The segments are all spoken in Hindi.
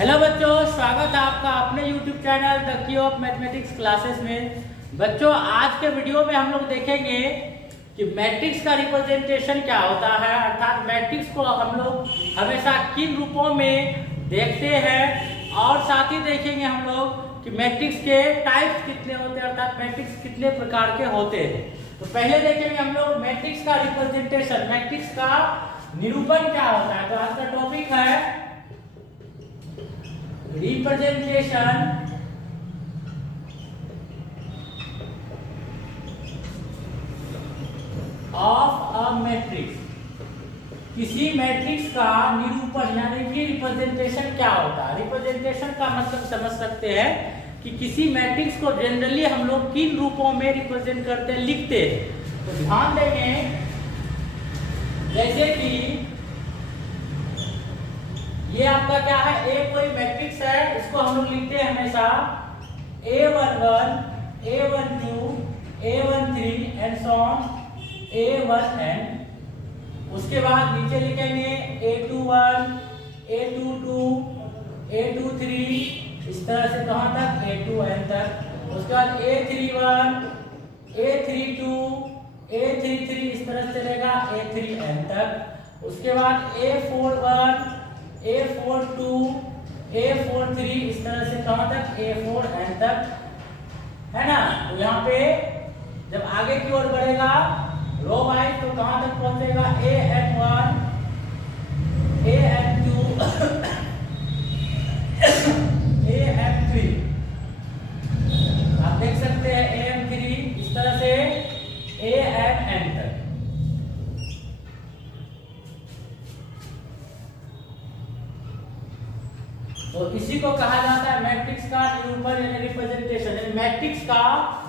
हेलो बच्चों, स्वागत है आपका अपने YouTube channel the key of mathematics classes में। बच्चों, आज के वीडियो में हम लोग देखेंगे कि मैट्रिक्स का रिप्रेजेंटेशन क्या होता है, अर्थात मैट्रिक्स को हम लोग हमेशा किन रूपों में देखते हैं, और साथ ही देखेंगे हम लोग कि मैट्रिक्स के टाइप्स कितने होते हैं, अर्थात मैट्रिक्स कितने प्रकार के होते हैं। तो पहले देखेंगे हम लोग मैट्रिक्स का रिप्रेजेंटेशन, मैट्रिक्स का निरूपण क्या होता है। तो आज का टॉपिक है रिप्रेजेंटेशन ऑफ अ मैट्रिक्स। किसी मैट्रिक्स का निरूपण यानी कि रिप्रेजेंटेशन क्या होता है। रिप्रेजेंटेशन का मतलब समझ सकते हैं कि किसी मैट्रिक्स को जनरली हम लोग किन रूपों में रिप्रेजेंट करते हैं, लिखते हैं। तो ध्यान देंगे, जैसे कि ये आपका क्या है, ए कोई मैट्रिक्स है, इसको हम लोग लिखते हैं हमेशा A11, A12, A13 and so on A1n। उसके बाद नीचे लिखेंगे A21, A22, A23, इस तरह से कहां तक, A2n तक। उसके बाद A31, A32, A33, इस तरह से चलेगा A3n तक। उसके बाद A41, A42, A43, इस तरह से कहां तक, A4n तक, है ना। तो यहाँ पे जब आगे की ओर बढ़ेगा रो वाइज तो कहां तक पहुंचेगा, AN1, AN2, AM3। आप देख सकते हैं AM3, इस तरह से AMN तक। तो इसी को कहा जाता है मैट्रिक्स का निरूपण यानी रिप्रेजेंटेशन। मैट्रिक्स का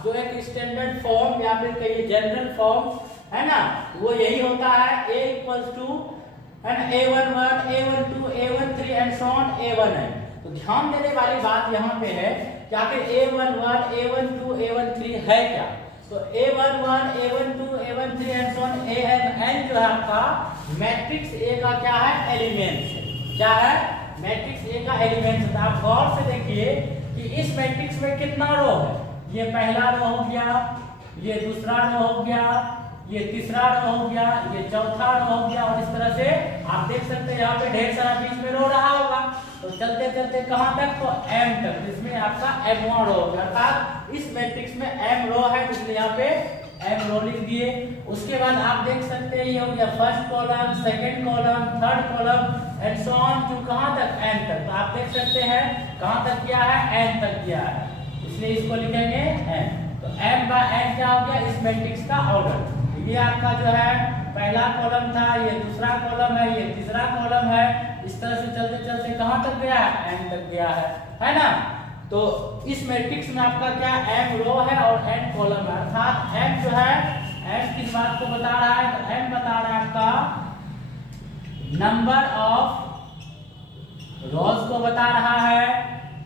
जो एक स्टैंडर्ड फॉर्म या फिर कहिए जनरल फॉर्म है ना, वो यही होता है A equals to A11, A12, A13 and so on A1n। तो ध्यान देने वाली बात यहाँ पे है कि आखिर A11, A12, A13 है क्या। तो A11, A12, A13 and so on AN जो है आपका मैट्रिक्स A का क्या है, एलिमेंट्स है। क्या है, मैट्रिक्स A का एलिमेंट्स है। आप गौर से देखिए कि इस मैट्रिक्स में कितना रो है। ये पहला रो हो गया, ये दूसरा रो हो गया, ये तीसरा रो हो गया, ये चौथा रो हो गया, और इस तरह से आप देख सकते हैं यहाँ पे ढेर सारा बीच में रो रहा होगा। तो चलते चलते कहां तक, तो M तक, जिसमें आपका M1 रो होगा। अर्थात इस मैट्रिक्स में M रो है, इसलिए यहाँ पे M रो लिख दिए। उसके बाद आप देख सकते हैं ये हो गया first column, second column, third column and so on to कहां तक, N तक। तो आप देख सकते हैं कहां तक किया है, N तक किया है, इसलिए इसको लिखेंगे N। तो M बाय N क्या हो गया, इस मैट्रिक्स का ऑर्डर। ये आपका जो है पहला कॉलम था, ये दूसरा कॉलम है, ये तीसरा कॉलम है, इस तरह से चलते चलते कहां तक गया है, N तक गया है ना। तो इस मैट्रिक्स में आपका क्या, M रो है और N कॉलम है। अर्थात M जो है, M किस बात को बता रहा है, तो M बता रहा है आपका नंबर ऑफ रोज को बता रहा है,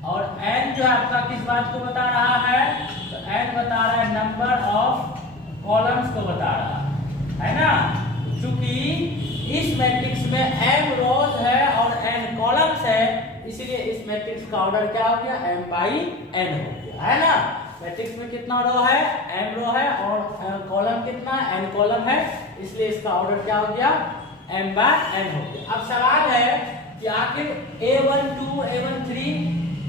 और N जो है आपका किस बात को बता रहा है, तो N बता रहा है नंबर ऑफ कॉलम्स को बता रहा है ना। चूंकि इस मैट्रिक्स में M रोज है और N कॉलम्स है, इसलिए इस मैट्रिक्स का ऑर्डर क्या हो गया, M बाई N हो गया, है ना। मैट्रिक्स में कितना रो है, M रो है, और कॉलम कितना, N कॉलम है, इसलिए इसका ऑर्डर क्या हो गया, M बाय N हो गया। अब सवाल है कि आखिर A12, A13,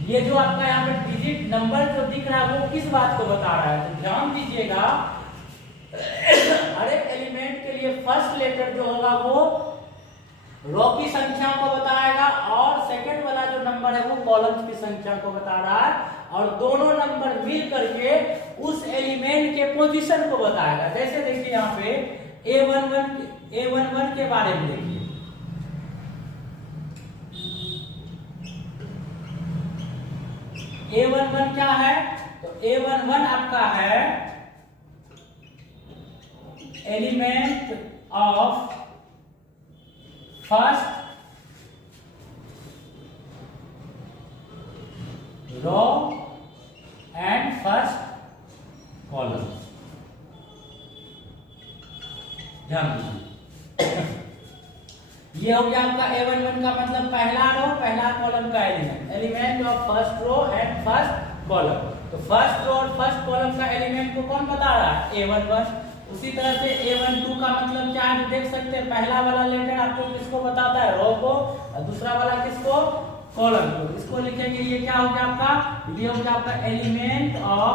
ये जो आपका यहाँ पे डिजिट नंबर जो दिख रहा है वो किस बात को बता रहा है। तो ध्यान दीजिएगा, हर एक एलिमेंट के लिए फर्स्ट लेटर जो होगा वो रो की संख्या को बताएगा, और सेकंड वाला जो नंबर है वो कॉलम्स की संख्या को बता रहा है, और दोनों नंबर मिल करके उस एलिमेंट के पोजीशन को बताएगा। जैसे देखिए यहाँ पे A11 के बारे में देखिए, A11 क्या है, तो A11 आपका है element of first row and first column. ध्यान दीजिए, ये हो गया आपका A11 का मतलब पहला रो, पहला पहला कॉलम का element of first row and first column. तो फर्स्ट रो और फर्स्ट कॉलम का एलिमेंट को कौन बता रहा है? A11। उसी तरह से A12 का मतलब क्या है देख सकते हैं, पहला वाला लेटर आपको किसको बताता है? रो को, और दूसरा वाला किसको? कॉलम को। इसको लिखेंगे, ये क्या हो गया आपका? ये हो गया आपका element of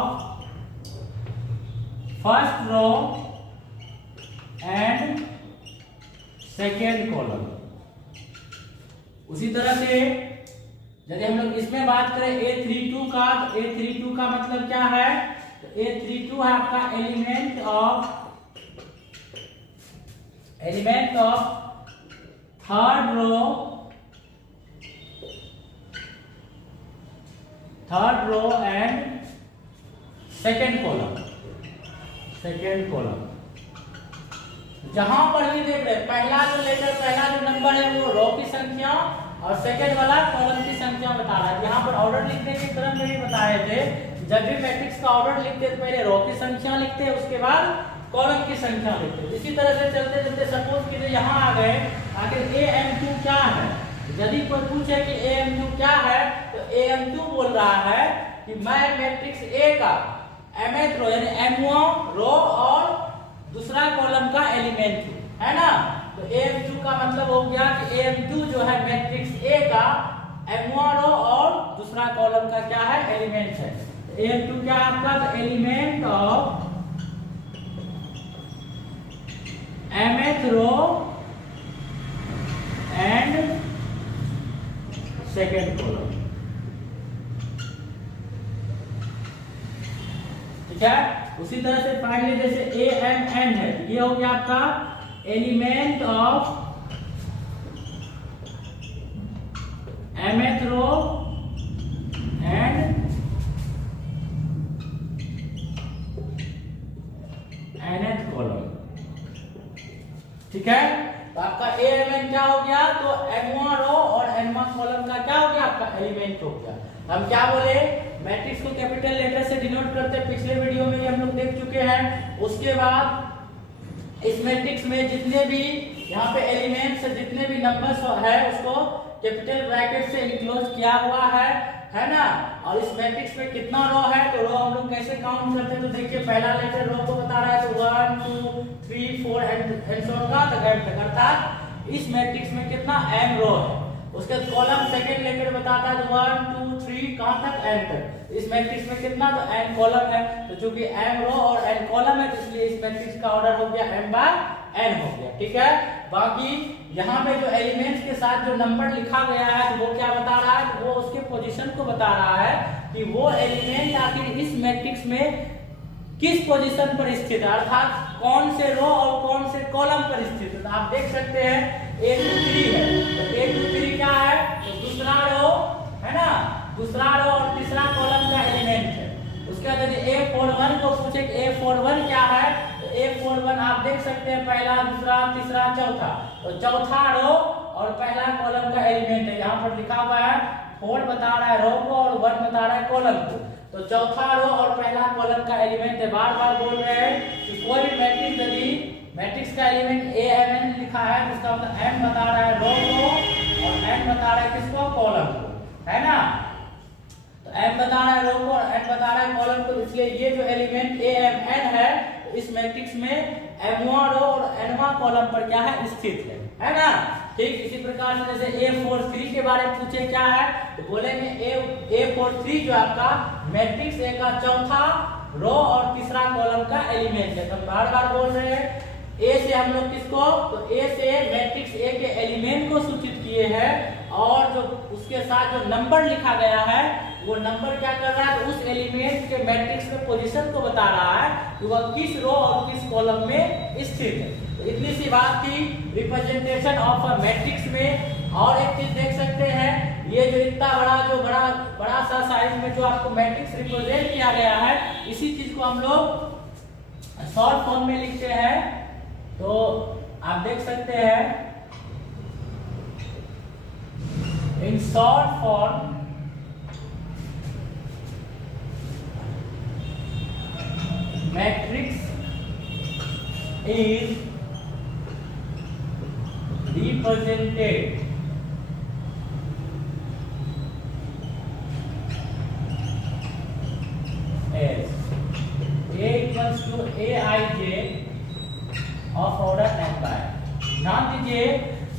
first row and second column. उसी तरह से यदि हम लोग इसमें बात करें A32 का, तो A32 का मतलब क्या है? तो A32 है आपका element of third row and second column. जहां पर भी देख रहे पहला जो लेटर, पहला जो नंबर है वो रो की संख्या और सेकेंड वाला कॉलम की संख्या बता रहा है। यहाँ पर ऑर्डर लिखने के क्रम में भी बताए थे, जब भी मैट्रिक्स का ऑर्डर लिखते हैं तो पहले रो की संख्या लिखते हैं, उसके बाद कॉलम की संख्या लिखते हैं। इसी तरह से चलते चलते सपोज कीजिए यहाँ आ गए, आखिर AM2 क्या है? यदि कोई पूछे कि AM2 क्या है, तो AM2 बोल रहा है कि मैं मैट्रिक्स A का mth रो यानी m1 रो और दूसरा कॉलम का एलिमेंट है ना। तो AM2 का मतलब हो गया कि AM2 जो है मैट्रिक्स A का m1 रो और दूसरा कॉलम का क्या है? एलिमेंट है। तो AM2 क्या है आपका? तो element of mth row and second column. ठीक है। उसी तरह से फाइनली जैसे AMN है, ये हो गया आपका element of mth row and nth column. ठीक है। तो आपका AMN क्या हो गया? तो m1 रो और n1 कॉलम का क्या हो गया? आपका एलिमेंट हो गया। हम क्या बोले? मैट्रिक्स को कैपिटल लेटर से डिनोट करते हैं, पिछले वीडियो में हम लोग देख चुके हैं। उसके बाद इस मैट्रिक्स में जितने भी यहाँ पे एलिमेंट्स, जितने भी नंबर्स है उसको कैपिटल ब्रैकेट से इनक्लोज किया हुआ है ना। और इस मैट्रिक्स में कितना रो है, तो रो हम लोग कैसे काउंट करते हैं? तो देखिए पहला लेटर रो को बता रहा है, तो 1 2 3 4 एंड सो ऑन तक, अर्थात इस मैट्रिक्स में कितना m रो है। उसके कॉलम सेकंड लेटर बताता है, तो 1 2 3 कहां तक? n तक। इस मैट्रिक्स में कितना? तो n कॉलम है। तो चूंकि m रो और n कॉलम है, तो इसलिए इस मैट्रिक्स का ऑर्डर हो गया m/n हो गया। ठीक है। बाकी यहाँ पे जो एलिमेंट्स के साथ जो नंबर लिखा गया है, तो वो क्या बता रहा है? तो वो उसके पोजीशन को बता रहा है कि वो एलिमेंट आखिर इस मैट्रिक्स में किस पोजीशन पर स्थित है, अर्थात कौन से रो और कौन से कॉलम पर स्थित है। तो आप देख सकते हैं A23 है, तो A23 क्या है? तो दूसरा रो है ना, दूसरा रो और तीसरा कॉलम का एलिमेंट है। उसके बाद यदि A41 को पूछे कि A41 क्या है, तो A41 आप देख सकते हैं पहला, दूसरा, तीसरा, चौथा। तो चौथा रो और पहला कॉलम का एलिमेंट है। यहाँ पर लिखा हुआ है 4 बता रहा है रो को और 1 बता रहा है कॉलम को। तो चौथा रो और पहला कॉलम का एलिमेंट है। बार बार बोल रहे हैं कि कोई भी मैट्रिक्स यदि मैट्रिक्स का एलिमेंट AMN लिखा है, तो इसका मतलब M बता रहा है रो को और N बता रहा है किसको? कॉलम को, है ना। तो M बता रहा है रो को और N बता रहा है कॉलम को, इसलिए ये जो एलिमेंट AMN है, तो इस मैट्रिक्स में m1 रो और n1 कॉलम पर क्या है? स्थित है ना। ठीक इसी प्रकार से जैसे A43 के बारे में पूछे क्या है, तो बोलेंगे A43 जो आपका मैट्रिक्स A का चौथा रो और तीसरा कॉलम का एलिमेंट है। तो बार बार बोल रहे हैं A से हम लोग किसको? तो A से मैट्रिक्स A के एलिमेंट को सूचित किए हैं, और जो उसके साथ जो नंबर लिखा गया है, वो नंबर क्या कर रहा है? तो उस एलिमेंट के मैट्रिक्स के पोजीशन को बता रहा है कि वह किस रो और किस कॉलम में स्थित है। तो इतनी सी बात थी रिप्रेजेंटेशन ऑफ अ मैट्रिक्स में। और एक चीज देख सकते हैं, ये जो इतना बड़ा सा साइज में जो आपको मैट्रिक्स रिप्रेजेंट किया गया है, इसी चीज को हम लोग शॉर्ट फॉर्म में लिखते हैं। तो आप देख सकते हैं in short form matrix is represented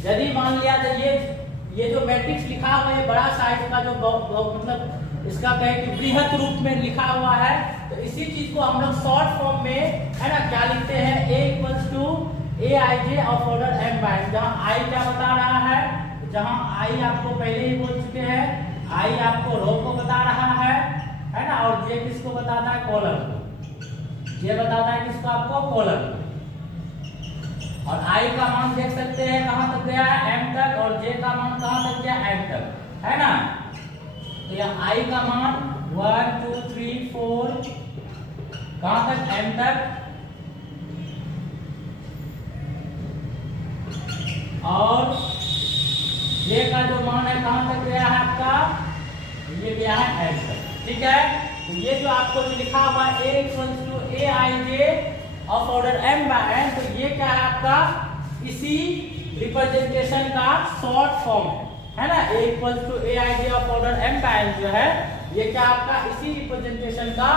यदि मान लिया तो ये जो मैट्रिक्स लिखा हुआ है बड़ा साइज का जो मतलब इसका कहे कि बृहत रूप में लिखा हुआ है, तो इसी चीज को हम लोग शॉर्ट फॉर्म में है ना क्या लिखते हैं, A equals to Aij of order m by n, जहाँ I क्या बता रहा है, जहाँ I आपको पहले ही बोल चुके हैं, I आपको रो को बता रहा है ना, और J किसको बताता है, कॉलम को। J बताता है किसको, आपको कॉलम को। और I का मान देख सकते हैं कहां तक गया है, m तक, और J का मान कहां तक गया, n तक, है ना। तो यहाँ I का मान 1 2 3 4 कहां तक, m तक, और J का जो मान है कहां तक गया है आपका, ये गया है m तक, ठीक है। तो ये जो आपको जो लिखा हुआ है A equals to Aij of order m by n, तो ये क्या है आपका इसी रिप्रेजेंटेशन का शॉर्ट फॉर्म है ना। A equals to Aij of order m by n जो है ये क्या आपका इसी रिप्रेजेंटेशन का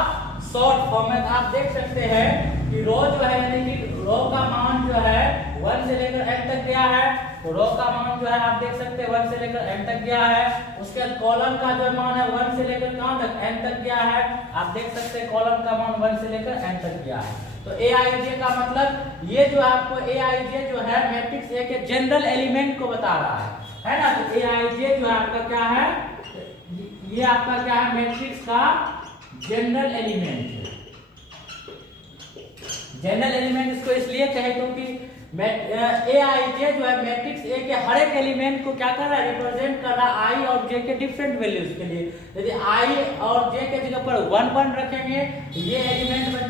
शॉर्ट फॉर्म है। आप देख सकते हैं कि रो जो है यानी कि रो का मान जो है 1 से लेकर m तक गया है, तो रो का मान जो है आप देख सकते हैं 1 से लेकर m तक गया है। उसके बाद कॉलम का जो मान है 1 से लेकर कहां तक, n तक गया है। आप देख सकते हैं कॉलम का मान 1 से लेकर n तक गया है। तो Aij का मतलब ये जो आपको Aij जो है मैट्रिक्स A के जनरल एलिमेंट को बता रहा है ना। तो Aij जो है आपका क्या है, ये आपका क्या है, मैट्रिक्स का जनरल एलिमेंट है। जनरल एलिमेंट इसको इसलिए कहे क्योंकि Aij जो है मैट्रिक्स A के हर एक एलिमेंट को क्या कर रहा है, रिप्रेजेंट कर रहा है I और J के डिफरेंट वैल्यूज के लिए। यदि I और J के जगह पर 1 1 रखेंगे तो ये एलिमेंट बन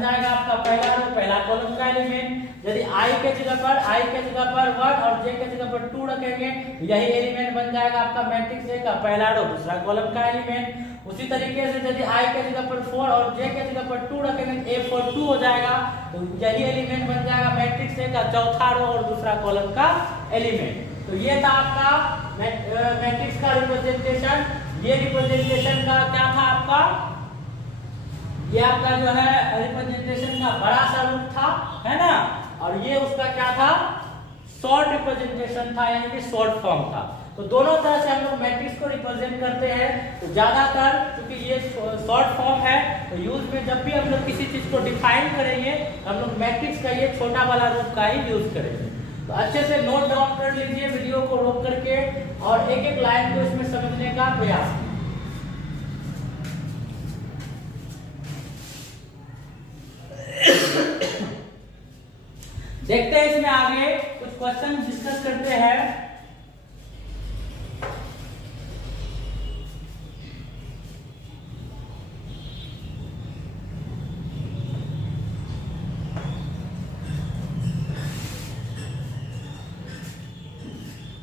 जाएगा आपका पहला कॉलम का एलिमेंट। यदि I के जगह पर 1 और J के जगह पर 2 रखेंगे तो यही एलिमेंट बन जाएगा आपका मैट्रिक्स A का पहला रो दूसरा कॉलम का एलिमेंट। उसी तरीके से यदि I के जगह पर 4 और J के जगह पर 2 रखेंगे तो A4 2 हो जाएगा, तो यही एलिमेंट बन जाएगा मैट्रिक्स A का चौथा रो और दूसरा कॉलम का एलिमेंट। तो ये था आपका मैट्रिक्स का रिप्रेजेंटेशन। ये रिप्रेजेंटेशन का क्या था आपका, ये आपका जो है रिप्रेजेंटेशन का बड़ा सा रूप था, है ना। और ये उसका क्या था, शॉर्ट रिप्रेजेंटेशन था, यानी कि शॉर्ट फॉर्म था। तो दोनों तरह से हम लोग मैट्रिक्स को रिप्रेजेंट करते हैं। तो ज्यादातर क्योंकि ये शॉर्ट फॉर्म है तो यूज में जब भी हम लोग किसी चीज को डिफाइन करेंगे हम लोग मैट्रिक्स का ये छोटा वाला रूप का ही यूज करेंगे। तो अच्छे से नोट डाउन कर लीजिए वीडियो को रोक करके और एक एक लाइन को इसमें समझने का प्रयास कीजिए। देखते हैं इसमें आगे कुछ क्वेश्चन डिस्कस करते हैं।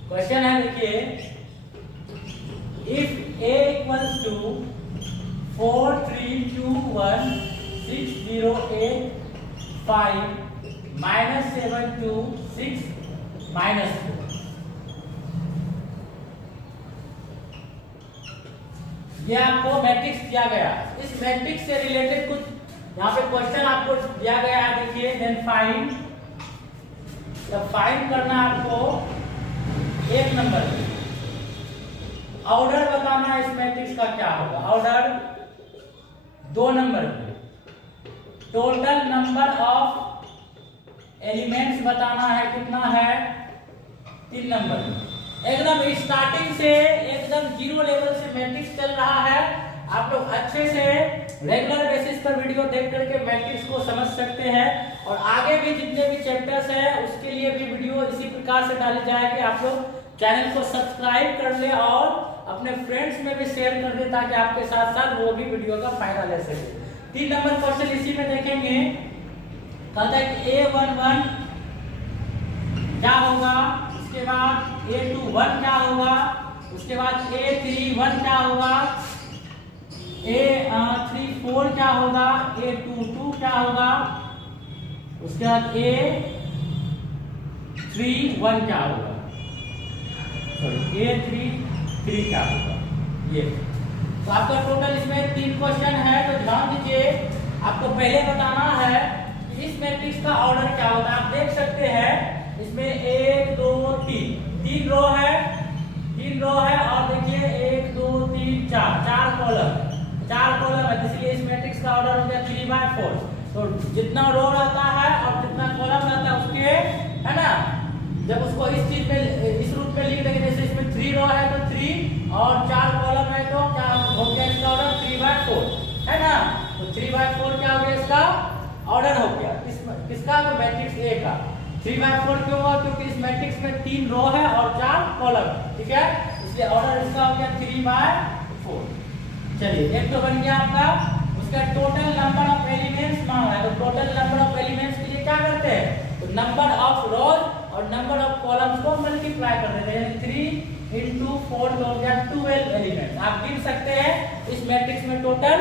क्वेश्चन है देखिए, इफ A इक्वल्स टू 4 3 2 1 6 0 8 5 -7 2 6 -4, ये आपको मैट्रिक्स दिया गया। इस मैट्रिक्स से रिलेटेड कुछ यहाँ पे क्वेश्चन आपको दिया गया है, देखिए। देन फाइंड, जब फाइंड करना आपको 1 नंबर पे ऑर्डर बताना है इस मैट्रिक्स का क्या होगा, ऑर्डर 2 नंबर पे टोटल नंबर ऑफ एलिमेंट्स बताना है, कितना है 3 नंबर पे। एकदम स्टार्टिंग से एकदम 0 लेवल से मैट्रिक्स चल रहा है। आप लोग अच्छे से रेगुलर बेसिस पर वीडियो देख करके मैट्रिक्स को समझ सकते हैं और आगे भी जितने भी चैप्टर्स हैं उसके लिए भी वीडियो इसी प्रकार से डाली जाएगी। आप लोग चैनल को सब्सक्राइब कर ले और अपने फ्रेंड्स में भी शेयर कर दे ताकि आपके साथ साथ वो भी वीडियो का फायदा ले सके। 3 नंबर क्वेश्चन इसी में देखेंगे। कहता है कि A11 क्या होगा, उसके बाद A21 क्या होगा, उसके बाद A31 क्या होगा, A34 क्या होगा, A22 क्या होगा, उसके बाद A31 क्या होगा, A33 क्या होगा। ये तो आपका टोटल इसमें 3 क्वेश्चन है। तो ध्यान दीजिए, आपको पहले बताना है कि इस मैट्रिक्स का ऑर्डर क्या होता है। आप देख सकते हैं इसमें 1 2 3 रो है, 3 रो है और देखिए 1 2 3 4 कॉलम है, इसलिए इस मैट्रिक्स का ऑर्डर हो गया 3/4। तो जितना रो रहता है और जितना कॉलम रहता है उसके, है ना, जब उसको इस चीज में इस रूप में लिख देंगे, जैसे इसमें 3 रो है तो 3 और 4 कॉलम है तो क्या हो गया इसका ऑर्डर 3/4, है ना। तो 3/4 क्या हो गया इसका ऑर्डर हो गया, किसका, तो मैट्रिक्स ए का। 3/4 क्यों हुआ, क्योंकि इस मैट्रिक्स में 3 रो है और 4 कॉलम, ठीक है, इसलिए ऑर्डर इसका हो गया 3/4। चलिए एक तो बन गया आपका, उसका टोटल नंबर ऑफ एलिमेंट्स मांगा है, तो टोटल नंबर ऑफ एलिमेंट्स के लिए क्या करते हैं, तो नंबर ऑफ रोज और नंबर ऑफ कॉलम्स को मल्टीप्लाई कर देते हैं, 3 into 4 तो हो गया 12 एलिमेंट। आप गिन सकते हैं इस मैट्रिक्स में टोटल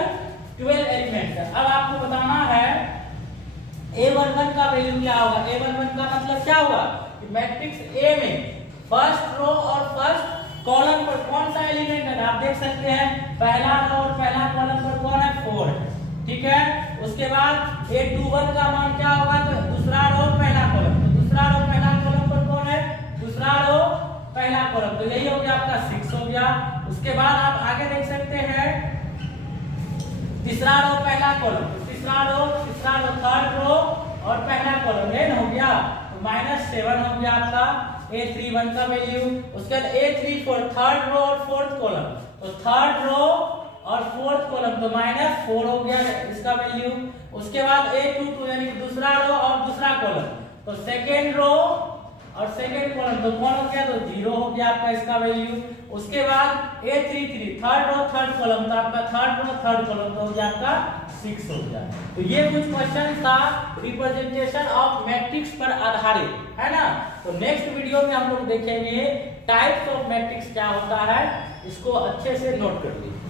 12 एलिमेंट है। अब आपको बताना है A11 का वैल्यू क्या होगा। A11 का मतलब क्या होगा कि मैट्रिक्स ए में फर्स्ट रो और फर्स्ट कॉलम पर कौन सा एलिमेंट है, आप देख सकते हैं पहला रो और पहला कॉलम पर कौन है, 4, ठीक है। उसके बाद A21 का मान क्या होगा, तो दूसरा रो पहला कॉलम, तो दूसरा रो पहला कॉलम पर कौन है, दूसरा रो पहला कॉलम, तो यही हो गया आपका 6 हो गया। उसके बाद आप आगे देख सकते हैं तीसरा रो पहला कॉलम, तीसरा रो थर्ड रो और पहला कॉलम, n हो गया, तो -7 हो गया आपका A31 का वैल्यू। उसके बाद A34 थर्ड रो और फोर्थ कॉलम, तो थर्ड रो और फोर्थ कॉलम तो -4 हो गया इसका वैल्यू। उसके बाद A22 यानी दूसरा रो और दूसरा कॉलम, तो सेकेंड रो और सेकेंड कॉलम तो कौन हो गया, तो 0 हो गया आपका इसका वैल्यू। उसके बाद A33 third row third column, तो आपका थर्ड रो थर्ड कॉलम तो हो गया आपका 6 हो गया। तो ये कुछ क्वेश्चन था रिप्रेजेंटेशन ऑफ मैट्रिक्स पर आधारित, है ना। तो नेक्स्ट वीडियो में हम लोग देखेंगे टाइप्स ऑफ मैट्रिक्स क्या होता है, इसको अच्छे से नोट कर लीजिए।